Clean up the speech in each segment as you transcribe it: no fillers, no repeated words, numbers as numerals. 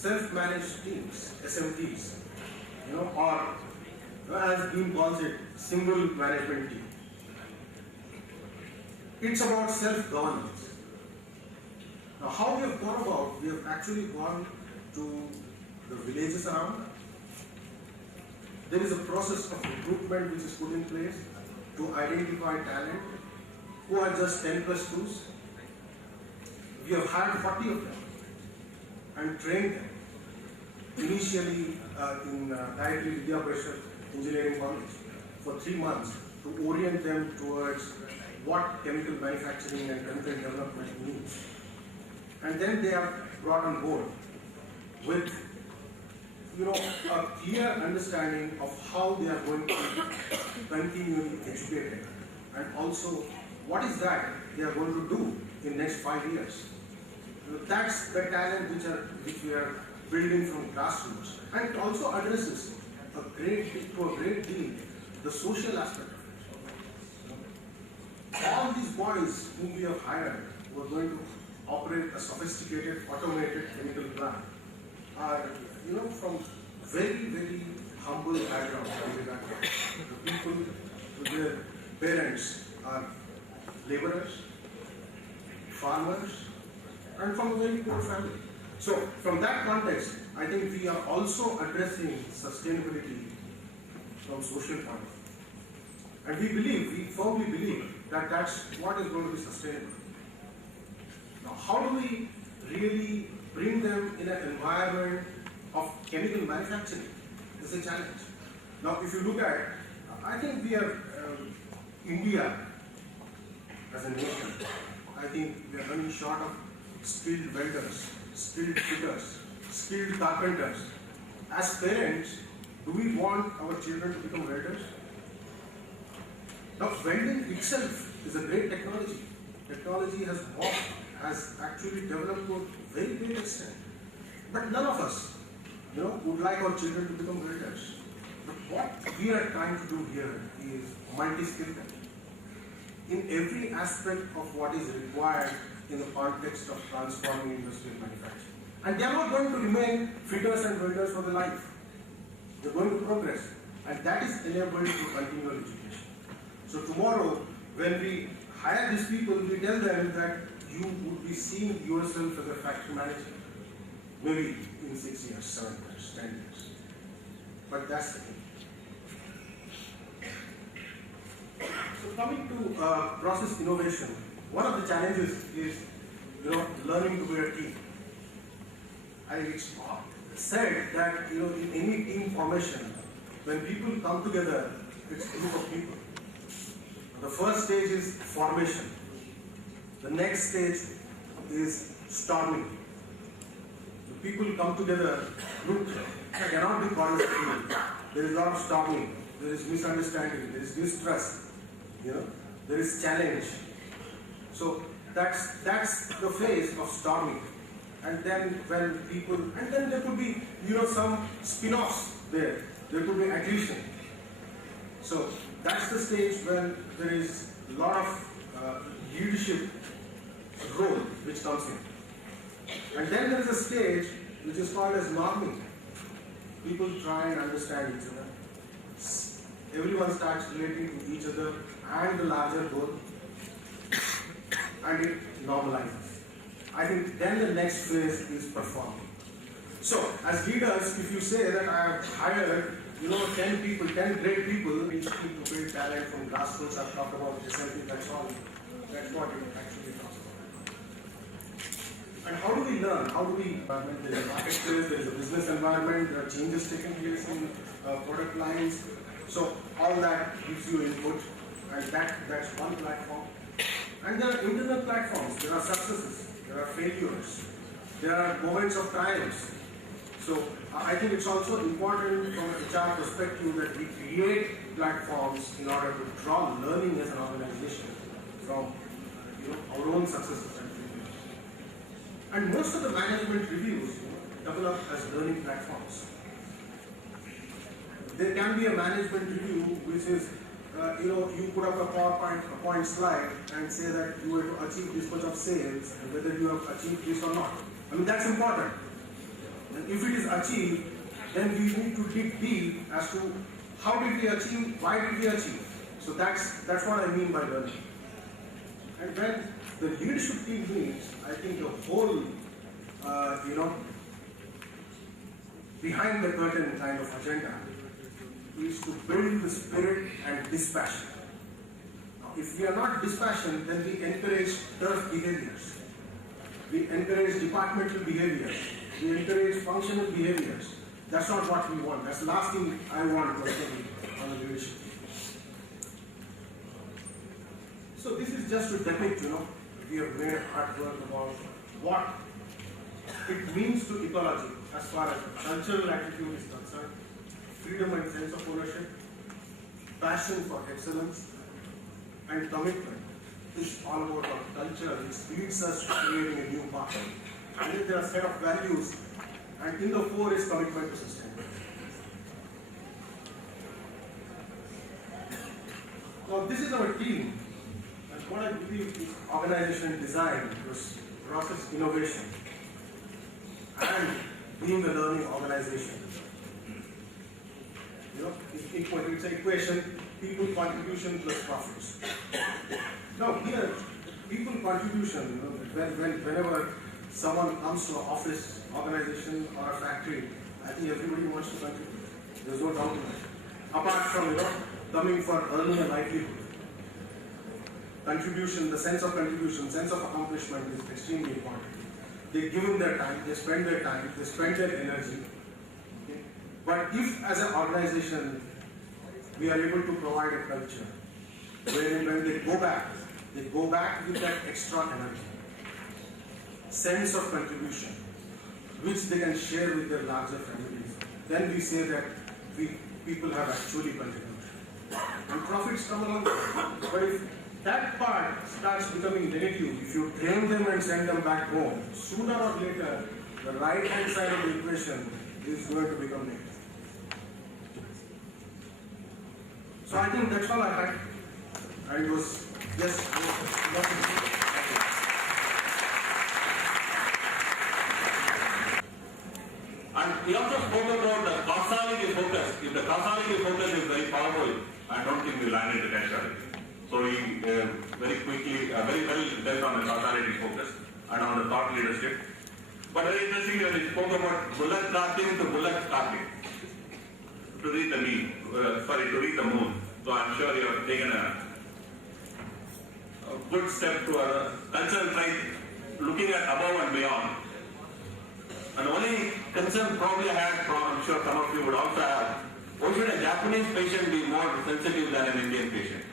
self-managed teams, SMTs, or as Beam calls it, single management team. It's about self-governance. Now, how we have gone about, we have actually gone to the villages around. There is a process of recruitment which is put in place to identify talent who are just 10 plus 2s. We have hired 40 of them and trained them initially in Gayatri Vidya Parishad Engineering College for 3 months to orient them towards what chemical manufacturing and chemical development means. And then they are brought on board with a clear understanding of how they are going to continually educated, and also what is that they are going to do in next 5 years. That's the talent which we are building from grassroots, and it also addresses to a great deal the social aspect of it. All these boys whom we have hired who are going to operate a sophisticated automated chemical plant are from very humble background. The people with their parents are laborers, farmers, and from a very poor family. So from that context, I think we are also addressing sustainability from social point of view. And we firmly believe that that's what is going to be sustainable. Now, how do we really bring them in an environment of chemical manufacturing is a challenge. Now, if you look at, I think we are, India as a nation, I think we are running short of skilled welders, skilled fitters, skilled carpenters. As parents, do we want our children to become welders? Now, welding itself is a great technology. Technology has actually developed to a very great extent. But none of us, would like our children to become welders. But what we are trying to do here is multi-skill them in every aspect of what is required in the context of transforming industrial manufacturing. And they are not going to remain fitters and welders for their life. They are going to progress. And that is enabled through continual education. So tomorrow, when we hire these people, we tell them that you would be seeing yourself as a factory manager. Maybe in 6 years, 7 years, 10 years. But that's the thing. So coming to process innovation, one of the challenges is, learning to be a team. It's said that, in any team formation, when people come together, it's a group of people. The first stage is formation. The next stage is storming. The people come together, look, it cannot be called as a team. There is a lot of storming, there is misunderstanding, there is distrust, there is challenge. So that's the phase of storming. And then when people, and then there could be, some spin-offs there. There could be addition. So that's the stage when there is a lot of leadership role which comes in. And then there is a stage which is called as norming. People try and understand each other. Everyone starts relating to each other and the larger goal, and it normalizes. I think then the next phase is performing. So, as leaders, if you say that I have hired 10 people, 10 great people, we need to build talent from grassroots. I've talked about SMP, that's all. That's what it actually talks about. And how do we learn? How do we, there is a marketplace, there is a business environment, there are changes taking place in product lines. So, all that gives you input, and that's one platform. And there are internal platforms, there are successes, there are failures, there are moments of triumphs. So I think it's also important from an HR perspective that we create platforms in order to draw learning as an organization from our own successes and failures. And most of the management reviews develop as learning platforms. There can be a management review which is you put up a PowerPoint slide and say that you were to achieve this much of sales and whether you have achieved this or not. I mean, that's important. And if it is achieved, then we need to dig deep as to how did we achieve, why did we achieve. So that's what I mean by learning. And when the leadership team meets, I think the whole, behind the curtain kind of agenda is to build the spirit and dispassion. Now, if we are not dispassionate, then we encourage turf behaviors. We encourage departmental behaviors. We encourage functional behaviors. That's not what we want. That's the last thing I want personally on the leadership team. So this is just to depict, we have made hard work about what it means to ecology as far as cultural attitude is concerned, freedom and sense of ownership, passion for excellence, and commitment. It's all about our culture, which leads us to creating a new path. And then there are a set of values, and in the four is commitment to sustainability. Now this is our team, and what I believe is organization design, was process innovation, and being a learning organization. It's an equation, people contribution plus profits. Now here, people contribution, whenever someone comes to an office, organization or a factory, I think everybody wants to contribute. There's no doubt in it. Apart from, coming for earning a livelihood. Contribution, the sense of contribution, sense of accomplishment is extremely important. They give in their time, they spend their time, they spend their energy. Okay? But if as an organization, we are able to provide a culture where when they go back with that extra energy, sense of contribution, which they can share with their larger families, then we say that people have actually contributed. And profits come along. But if that part starts becoming negative, if you train them and send them back home, sooner or later, the right-hand side of the equation is going to become negative. So I think that's all I had. And it was just And we also spoke about the causality focus. If the causality focus is very powerful, I don't think we landed the causality. So he very quickly, very well dealt on the causality focus and on the thought leadership. But very interestingly, when he spoke about bullet carting to bullet carting, to reach the moon. So I'm sure you have taken a good step to a cultural side, looking at above and beyond. And the only concern probably I had, I'm sure some of you would also have, why should a Japanese patient be more sensitive than an Indian patient?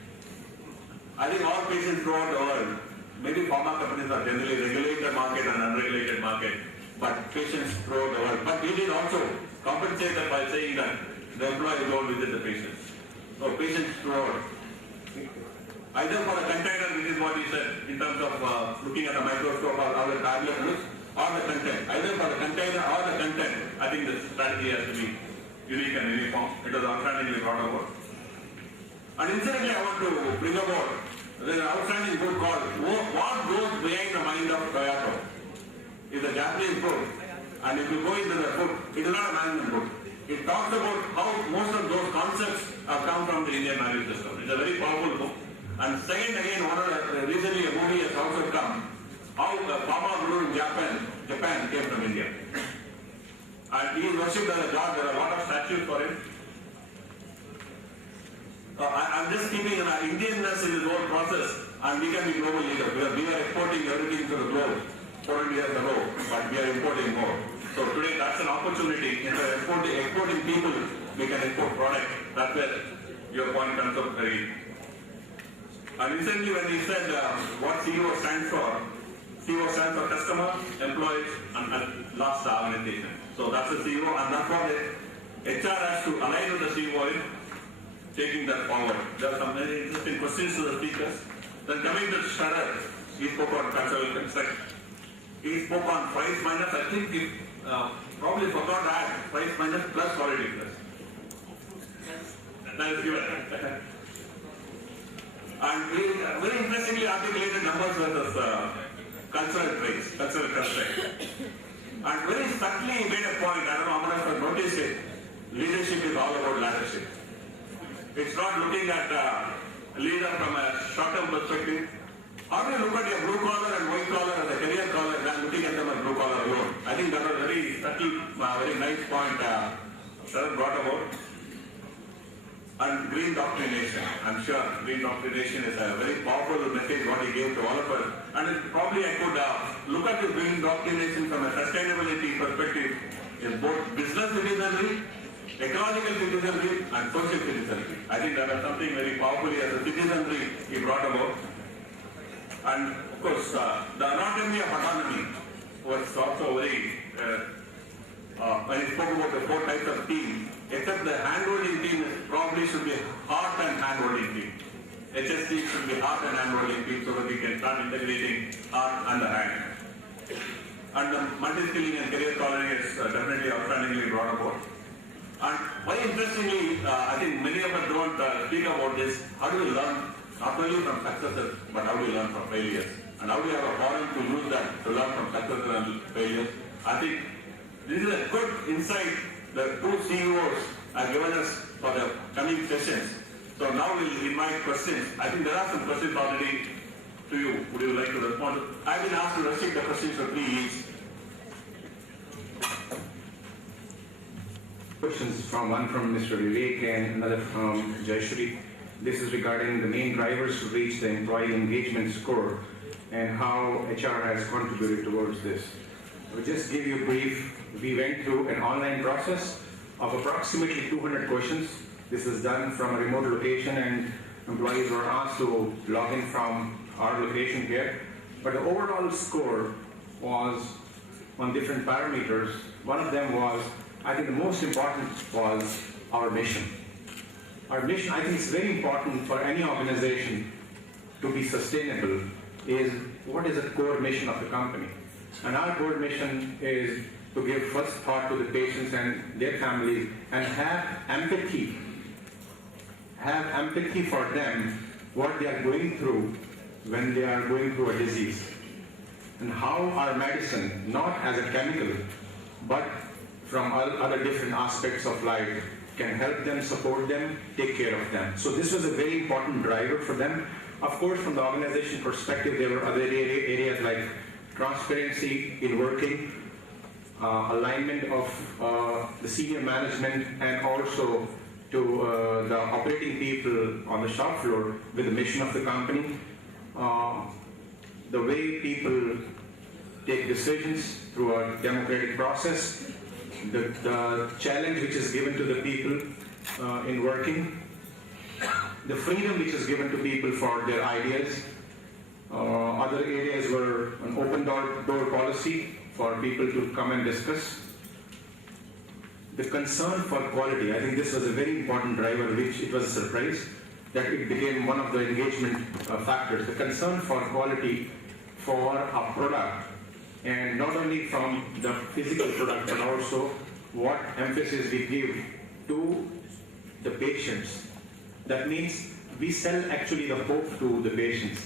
I think all patients throughout the world, maybe pharma companies are generally regulated market and unregulated market, but patients throughout the world. But we did also compensate that by saying that the employee don't visit the patients. So patients throughout. Either for a container, which is what he said, in terms of looking at a microscope or how the tablet looks, or the content. Either for the container or the content, I think the strategy has to be unique and uniform. It was outstandingly brought about. And incidentally, I want to bring about the outstanding book called What Goes Behind the Mind of Toyota. It's a Japanese book. And if you go into the book, it is not a management book. It talks about how most of those concepts have come from the Indian value system. It's a very powerful book. And second, again, recently a movie has also come, how Papa Guru in Japan came from India. And he is worshipped as a god. There are a lot of statues for him. I'm just keeping an Indianness in this whole process, and we can be global leaders. We are exporting everything to the globe 400 years ago, but we are importing more. So today that's an opportunity. Instead of exporting people, we can export product. That's where your point comes up very. And recently when he said what CEO stands for customer, employees, and last organization. So that's the CEO, and that's what HR has to align with the CEO in taking that forward. There are some very interesting questions to the speakers. Then coming to Shredder, he spoke on cultural construct. He spoke on price minus, I think he probably forgot to add price minus plus quality plus. That is given. And he very interestingly articulated numbers versus cultural traits, cultural construct. And very subtly he made a point all about leadership. It's not looking at a leader from a short-term perspective. How do you look at your blue collar and white collar as a career collar than looking at them as blue collar alone? I think that was a very subtle, very nice point Sharan brought about. And green doctrination. I'm sure green doctrination is a very powerful message what he gave to all of us. And probably I could look at the green doctrination from a sustainability perspective in both business citizenry, ecological citizenry, and social citizenry. I think that is something very powerfully as a citizenry he brought about. And of course, the anatomy of autonomy was also very, when he spoke about the 4 types of team, except the hand-holding team probably should be heart and hand-holding team. HST should be heart and hand-holding team so that we can start integrating heart and the hand. And the multi-skilling and career collaring is definitely outstandingly brought about. And very interestingly, I think many of us don't speak about this. How do we learn not only from successes, but how do we learn from failures? And how do we have a forum to use that to learn from successes and failures? I think this is a good insight the 2 CEOs have given us for the coming sessions. So now we'll invite questions. I think there are some questions already to you. Would you like to respond? I've been asked to restrict the questions to 3 each. Questions from one from Mr. Vivek and another from Jayashri. This is regarding the main drivers to reach the employee engagement score and how HR has contributed towards this. I'll just give you a brief. We went through an online process of approximately 200 questions. This is done from a remote location and employees were asked to log in from our location here. But the overall score was on different parameters. One of them was, I think the most important was our mission. Our mission, I think it's very important for any organization to be sustainable, is what is the core mission of the company. And our core mission is to give first thought to the patients and their families and have empathy for them, what they are going through when they are going through a disease. And how our medicine, not as a chemical, but from other different aspects of life, can help them, support them, take care of them. So this was a very important driver for them. Of course, from the organization perspective, there were other areas like transparency in working, alignment of the senior management, and also to the operating people on the shop floor with the mission of the company. The way people take decisions through a democratic process, the challenge which is given to the people in working, the freedom which is given to people for their ideas. Other areas were an open door policy for people to come and discuss. The concern for quality, I think this was a very important driver, which it was a surprise that it became one of the engagement factors. The concern for quality for a product, and not only from the physical product, but also what emphasis we give to the patients. That means we sell actually the hope to the patients.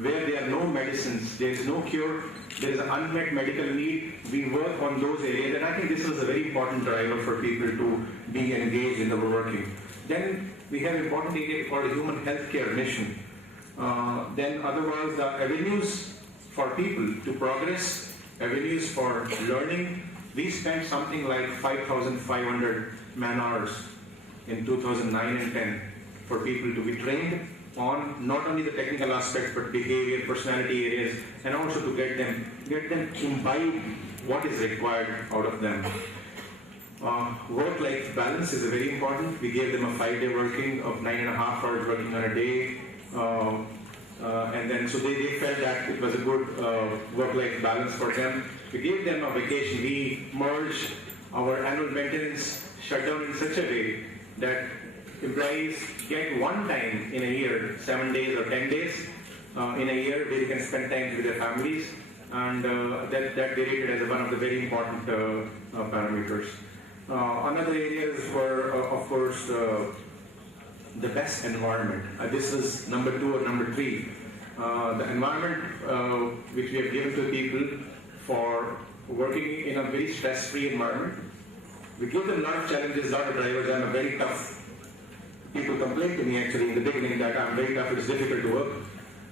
Where there are no medicines, there is no cure, there is an unmet medical need, we work on those areas. And I think this was a very important driver for people to be engaged in the working. Then we have an important area called the human healthcare mission. Then otherwise the avenues for people to progress, avenues for learning. We spent something like 5,500 man hours in 2009 and 10 for people to be trained on not only the technical aspects but behavior, personality areas, and also to get them imbibe what is required out of them. Work-life balance is very important. We gave them a 5-day working of 9.5 hours working on a day. And then so they felt that it was a good work-life balance for them. We gave them a vacation. We merged our annual maintenance shutdown in such a way that employees get one time in a year, 7 days or 10 days in a year, where they can spend time with their families, and that they rated as one of the very important parameters. Another areas were, of course, the best environment. This is number 2 or number 3. The environment which we have given to people for working in a very stress-free environment, We give them a lot of challenges, a lot of drivers. I'm a very tough. People complained to me actually in the beginning that I'm very tough, it's difficult to work.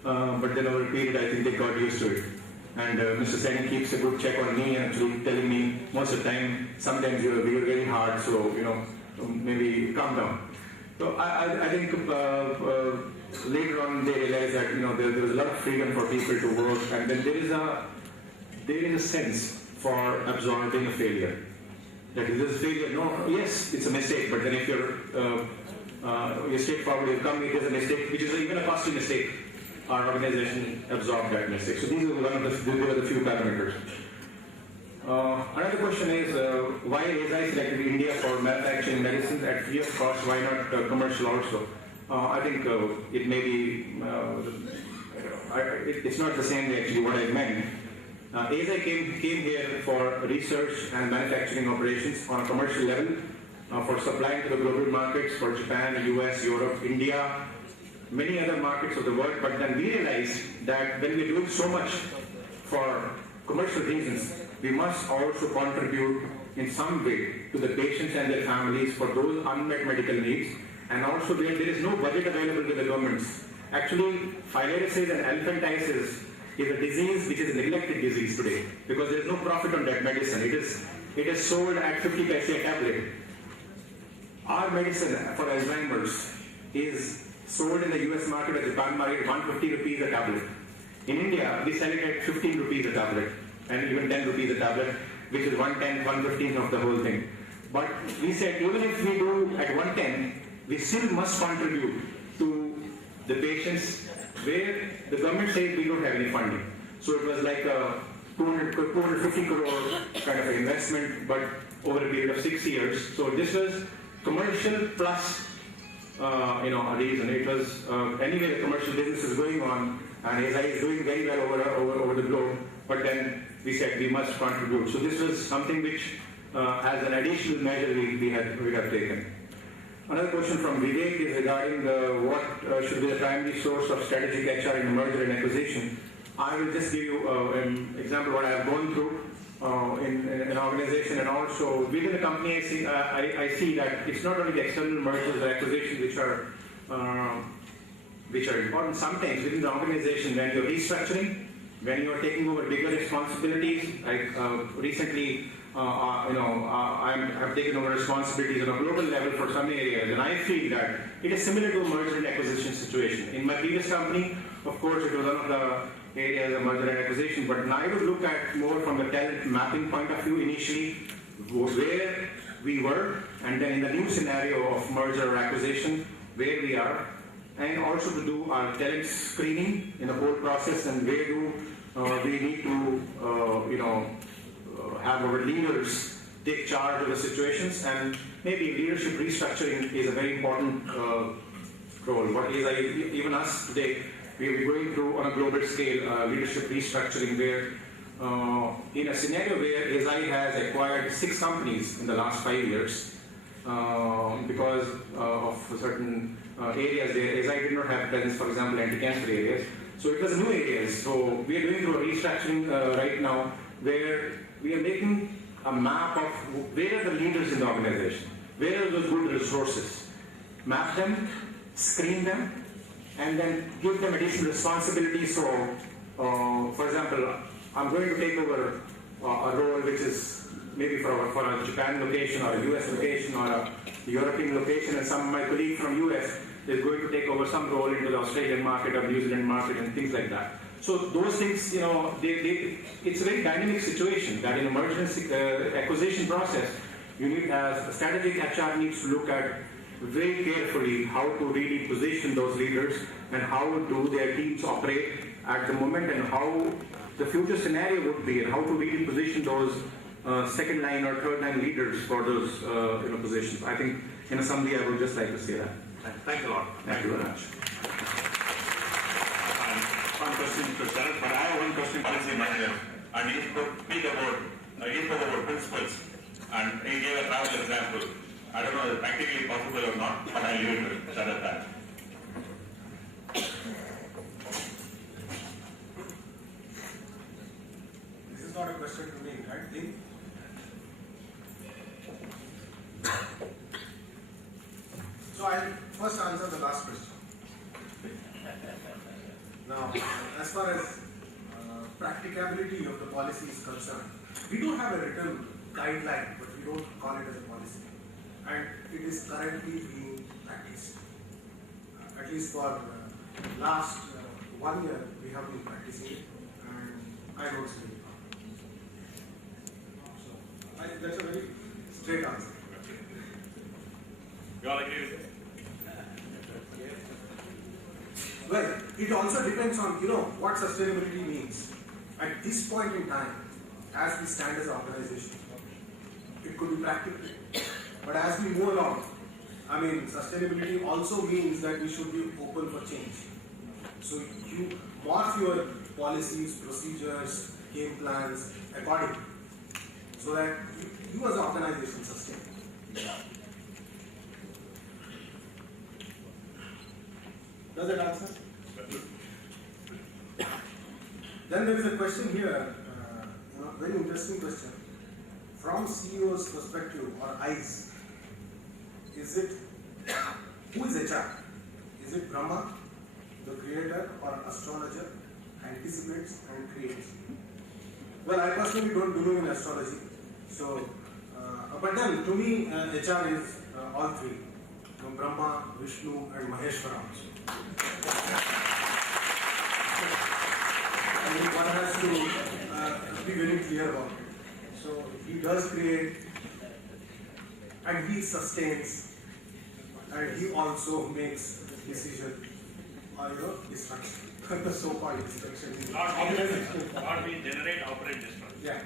But then over a period, I think they got used to it. And Mr. Saini keeps a good check on me, actually telling me most of the time, sometimes you're very hard, so, maybe calm down. So I think later on they realized that, there was a lot of freedom for people to work, and then there is a sense for absorbing a failure. That if there's a failure, no, yes, it's a mistake, but then if you're straightforward, you come, it is a mistake, which is even a costly mistake. Our organization absorbed that mistake. So these are the few parameters. Another question is, why ASI selected India for manufacturing medicines at free of cost? Why not commercial also? I think it may be, it's not the same way actually what I meant. ASI came here for research and manufacturing operations on a commercial level, for supplying to the global markets, for Japan, US, Europe, India, many other markets of the world. But then we realized that when we're doing so much for commercial reasons, we must also contribute in some way to the patients and their families for those unmet medical needs, and also where there is no budget available to the governments. Actually, filariasis and elephantiasis is a disease which is a neglected disease today because there is no profit on that medicine. It is sold at 50 paise a tablet. Our medicine for Alzheimer's is sold in the US market or Japan market at 150 rupees a tablet. In India, we sell it at 15 rupees a tablet and even 10 rupees a tablet, which is 1/10, 1/15 of the whole thing. But we said even if we do at 1/10, we still must contribute to the patients where the government says we don't have any funding. So it was like a 250 crore kind of an investment, but over a period of 6 years. So this was commercial plus a reason. It was anyway the commercial business is going on, and ASI is doing very well over the globe. But then we said we must contribute. So this was something which, as an additional measure, we have taken. Another question from Vivek is regarding what should be the primary source of strategic HR in merger and acquisition. I will just give you an example of what I have gone through in an organization, and also within the company. I see that it's not only the external mergers or acquisitions which are important. Sometimes within the organization, when you're restructuring, when you're taking over bigger responsibilities, like recently, I've taken over responsibilities on a global level for some areas, and I feel that it is similar to a merger and acquisition situation. In my previous company, of course, it was one of the areas of merger and acquisition, but now I would look at more from the talent mapping point of view initially, where we were, and then in the new scenario of merger or acquisition, where we are, and also to do our talent screening in the whole process, and where do we need to, have our leaders take charge of the situations, and maybe leadership restructuring is a very important role. What is even us today, we are going through on a global scale leadership restructuring, where in a scenario where ASI has acquired 6 companies in the last 5 years because of certain areas where ASI did not have presence, for example, anti-cancer areas. So it was new areas. So we are going through a restructuring right now, where we are making a map of where are the leaders in the organization, where are those good resources, map them, screen them, and then give them additional responsibilities. So, for example, I'm going to take over a role which is maybe for a Japan location or a US location or a European location, and some of my colleague from US is going to take over some role into the Australian market or New Zealand market and things like that. So those things, it's a very dynamic situation that in a merger and acquisition process, you need, as a strategic HR needs to look at very carefully how to really position those leaders and how do their teams operate at the moment, and how the future scenario would be, and how to really position those second line or third line leaders for those positions. I think in a summary, I would just like to say that. Thanks a lot. Thank you very much. One question to Sharat, but I have one question to policy manager, and he spoke about principles, and he gave a travel example. I don't know if it's practically possible or not, but I'll leave it to Sharat that. This is not a question to me, right? So I'll first answer the last question. Now, as far as practicability of the policy is concerned, we do have a written guideline, but we don't call it as a policy. And it is currently being practiced. At least for last 1 year, we have been practicing it, and I don't see any problem. So, that's a very straight answer. You all agree with it? Well, it also depends on, what sustainability means. At this point in time, as we stand as an organization, it could be practical. But as we move along, sustainability also means that we should be open for change. So you morph your policies, procedures, game plans accordingly, so that you as an organization sustain. Does that answer? Then there is a question here, very interesting question. From CEO's perspective or eyes, who is HR? Is it Brahma, the creator, or astrologer, anticipates and creates? Well, I personally don't believe in astrology. So, but then to me, HR is all three. Brahma, Vishnu, and Maheshwara also. One has to be very clear about it. So he does create, and he sustains, and he also makes decision on your destruction. The so-called destruction. Not we generate, operate, destroy. Yeah.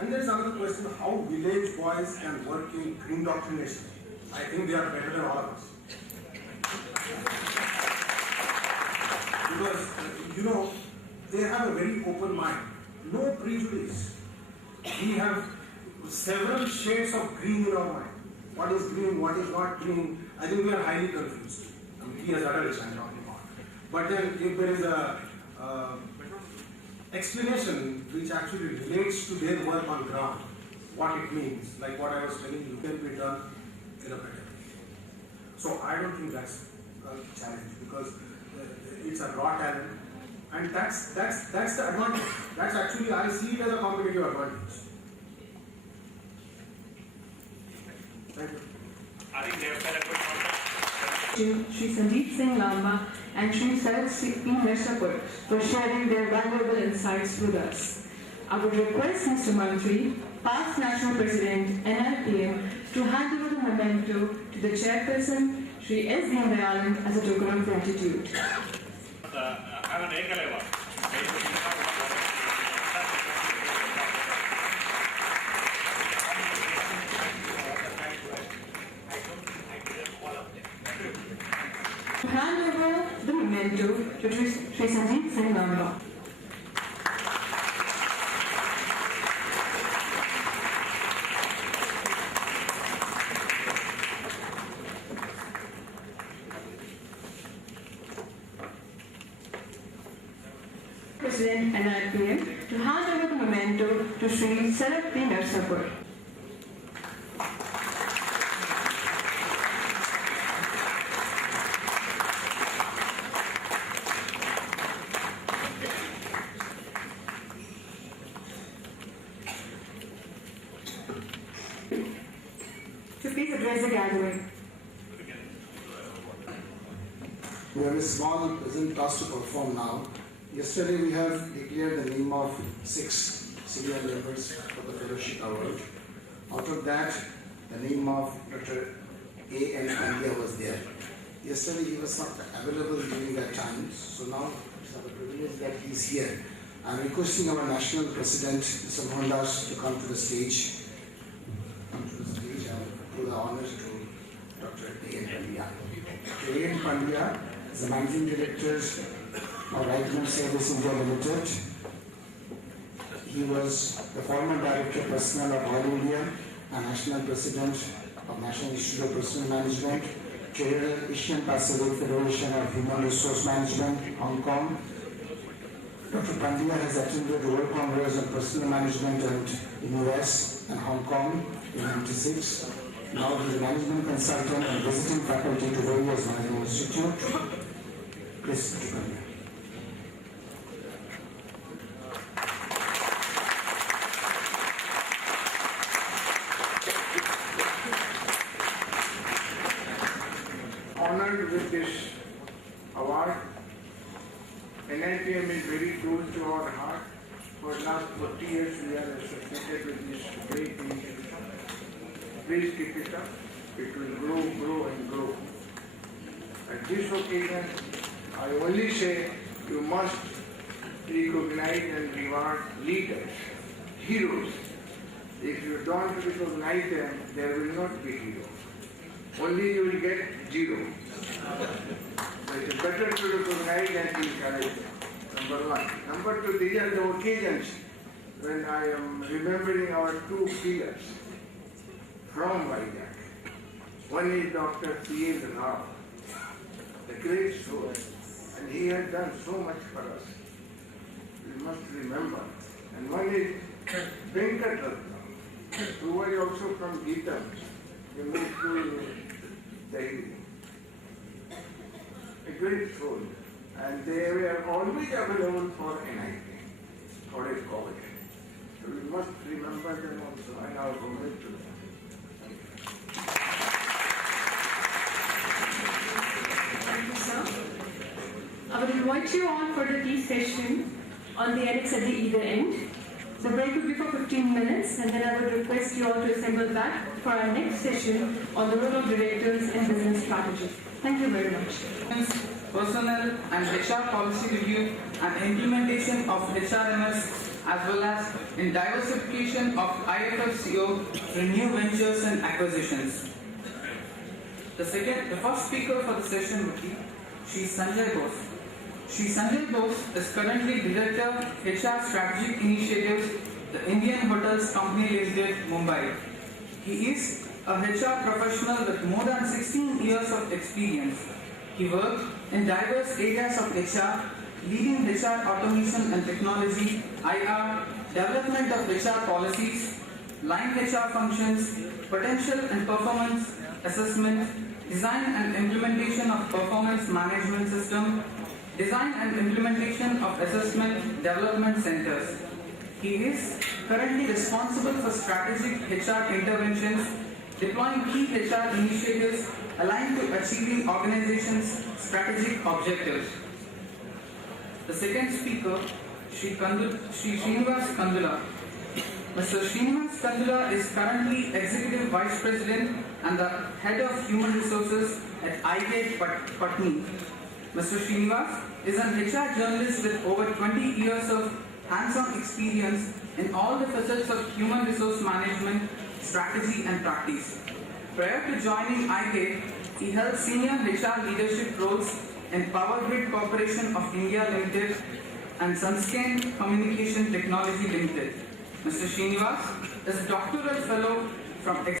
And there is another question: how village boys can work in green indoctrination? I think they are better than all of us. Because, they have a very open mind, no prejudice. We have several shades of green in our mind. What is green, what is not green? I think we are highly confused. We as adults I'm talking about. But then if there is a explanation which actually relates to their work on ground, what it means, like what I was telling you, can be done in a better way. So I don't think that's a challenge, because it's a raw talent, and that's the advantage. That's actually, I see it as a competitive advantage. Thank you. I think they have done a good contact. Shri Sandeep Singh Lamba and Shri Sarat P. Mirsapur for sharing their valuable insights with us. I would request Mr. Mantri, past National President, NIPM, to hand over the memento to the Chairperson, Shri S. Deen Dayalan, as a token of gratitude. Have an Ekaleva. Hand over the memento to Shri Sandeep Singh Lamba. President NIPM to hand over the memento to Shri Sarat P. Mirsapur. To please address the gathering. We have a small present task to perform now. Yesterday we have declared the name of 6 senior members for the fellowship award. Out of that, the name of Dr. A.N. Pandya was there. Yesterday he was not available during that time, so now it's our privilege that he is here. I am requesting our National President, Mr. Mohandas, to come to the stage. And do the honors to Dr. A.N. Pandya. Dr. A.N. Pandya is the Managing Director of Right Service India Limited. He was the former Director Personnel of Oil India and National President of National Institute of Personnel Management, Chair Asian Pacific Federation of Human Resource Management, Hong Kong, Dr. Pandya has attended the World Congress on Personal Management and in US and Hong Kong in 1996. Now he is a management consultant and visiting faculty to various management institutes. Please, Dr. Pandya. Honored with this award. NIPM is very close to our heart. For the last 40 years we are associated with this great initiative. Please keep it up. It will grow and grow. At this occasion, I only say you must recognize and reward leaders, heroes. If you don't recognize them, there will not be heroes. Only you will get zero. So it is better to recognize and encourage them. Number one. Number two, these are the occasions when I am remembering our two pillars from Vizag. One is Dr. P.A. Rao, the great soul, and he has done so much for us. We must remember. And one is Venkat Ratnam, who was also from Gita. He moved to Delhi. A great soul. And they were always available for NIPM, for a college. So we must remember them also and our homage to them. Thank you, sir. I would invite you all for the tea session on the annex at the either end. The break will be for 15 minutes, and then I would request you all to assemble back for our next session on the role of directors in business strategy. Thank you very much. Personnel and HR policy review and implementation of HRMS, as well as in diversification of IFFCO through new ventures and acquisitions. The first speaker for the session would be Shri Sanjay Bose. Shri Sanjay Bose is currently Director HR Strategic Initiatives, the Indian Hotels Company Limited, Mumbai. He is a HR professional with more than 16 years of experience. He worked in diverse areas of HR, leading HR automation and technology, IR, development of HR policies, line HR functions, potential and performance assessment, design and implementation of performance management system, design and implementation of assessment development centers. He is currently responsible for strategic HR interventions, deploying key HR initiatives aligned to achieving organizations' strategic objectives. The second speaker, Shri Srinivas Kandula. Mr. Srinivas Kandula is currently Executive Vice President and the Head of Human Resources at IGATE Patni. Mr. Srinivas is an HR journalist with over 20 years of hands-on experience in all the facets of human resource management, strategy and practice. Prior to joining IGATE, he held senior HR leadership roles in Power Grid Corporation of India Limited and Sunscan Communication Technology Limited. Mr. Srinivas is a doctoral fellow from